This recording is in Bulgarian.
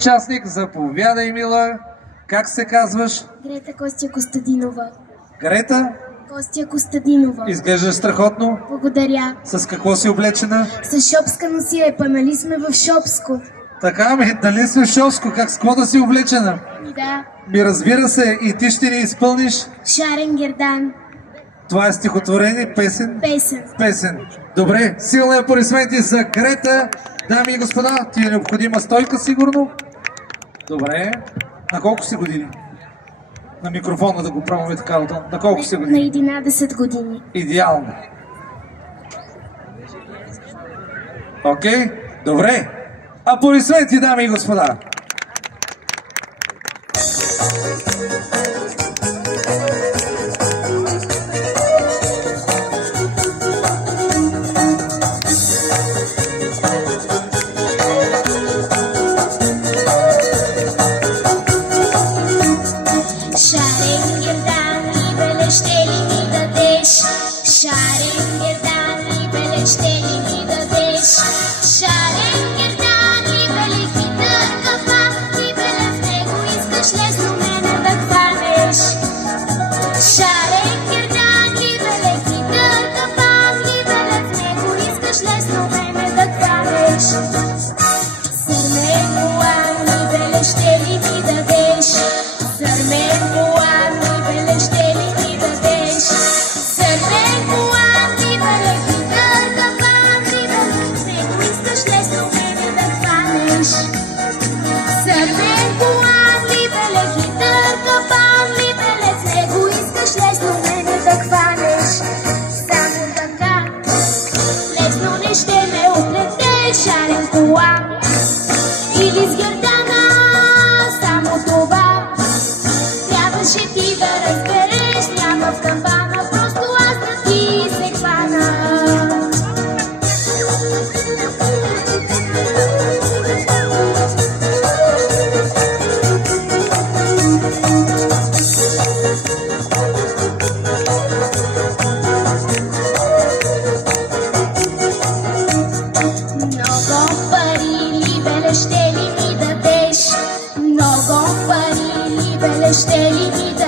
Участник, заповядай, мила. Как се казваш? Грета Костя Костадинова. Грета? Костя Костадинова. Изглеждаш страхотно. Благодаря. С какво си облечена? С шопска носия, нали сме в Шопско. Така ми, дали сме в Шопско? Как с какво да си облечена? Да. Разбира се, и ти ще ни изпълниш? Шарен Гердан. Това е стихотворение, песен? Песен. Песен. Добре, силни аплодисменти за Грета. Дами и господа, ти е необходима стойка, сигурно? Добре. На колко си години? На микрофона да го пробваме така. На колко си години? На 11 години. Идеално. Окей, добре. Аплодисменти, дами и господа. Ще ли ми